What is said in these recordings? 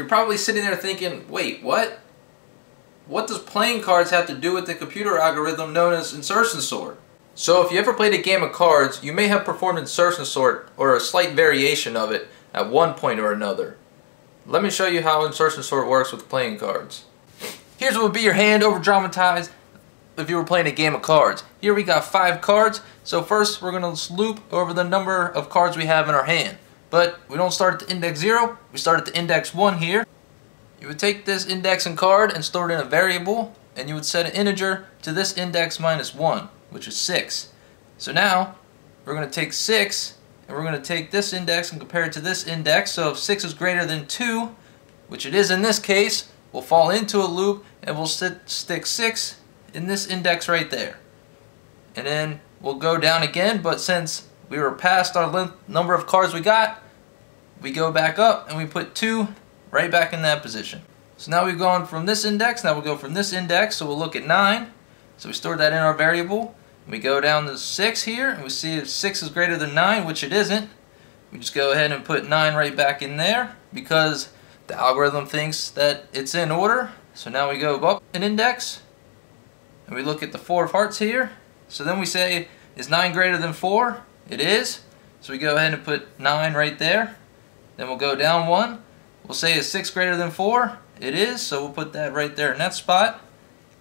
You're probably sitting there thinking, wait, what? What does playing cards have to do with the computer algorithm known as insertion sort? So if you ever played a game of cards, you may have performed insertion sort or a slight variation of it at one point or another. Let me show you how insertion sort works with playing cards. Here's what would be your hand over dramatized if you were playing a game of cards. Here we got 5 cards. So first we're going to loop over the number of cards we have in our hand. But we don't start at the index 0, we start at the index 1 here. You would take this indexing card and store it in a variable, and you would set an integer to this index minus 1, which is 6. So now we're going to take 6 and we're going to take this index and compare it to this index. So if 6 is greater than 2, which it is in this case, we'll fall into a loop and we'll stick 6 in this index right there. And then we'll go down again, but since we were past our number of cards we got, we go back up and we put 2 right back in that position. So now we've gone from this index, now we'll go from this index, so we'll look at 9. So we stored that in our variable. We go down to 6 here, and we see if 6 is greater than 9, which it isn't. We just go ahead and put 9 right back in there because the algorithm thinks that it's in order. So now we go up an index, and we look at the 4 of hearts here. So then we say, is 9 greater than 4? It is. So we go ahead and put 9 right there. Then we'll go down 1. We'll say, is 6 greater than 4? It is. So we'll put that right there in that spot.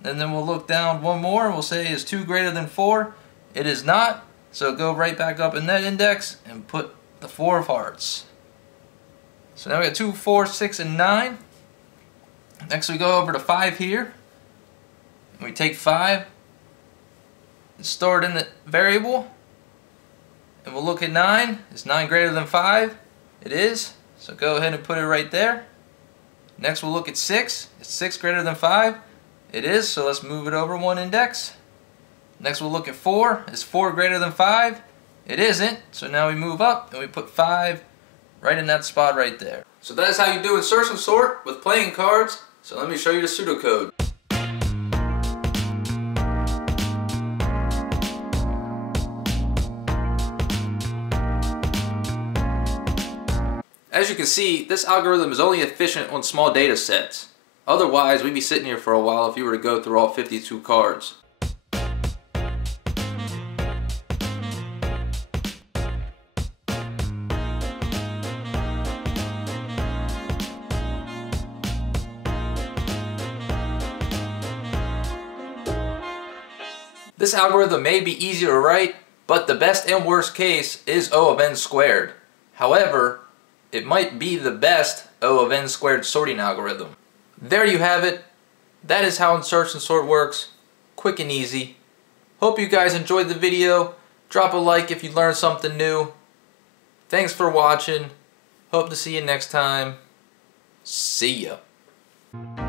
And then we'll look down 1 more and we'll say, is 2 greater than 4? It is not. So go right back up in that index and put the 4 of hearts. So now we got 2, 4, 6, and 9. Next we go over to 5 here. And we take 5 and store it in the variable. And we'll look at 9. Is 9 greater than 5? It is. So go ahead and put it right there. Next we'll look at 6. Is 6 greater than 5? It is. So let's move it over 1 index. Next we'll look at 4. Is 4 greater than 5? It isn't. So now we move up and we put 5 right in that spot right there. So that is how you do insertion sort with playing cards. So let me show you the pseudocode. As you can see, this algorithm is only efficient on small data sets. Otherwise, we'd be sitting here for a while if you were to go through all 52 cards. This algorithm may be easier to write, but the best and worst case is O of n squared. However, it might be the best O of n squared sorting algorithm. There you have it. That is how insertion sort works. Quick and easy. Hope you guys enjoyed the video. Drop a like if you learned something new. Thanks for watching. Hope to see you next time. See ya.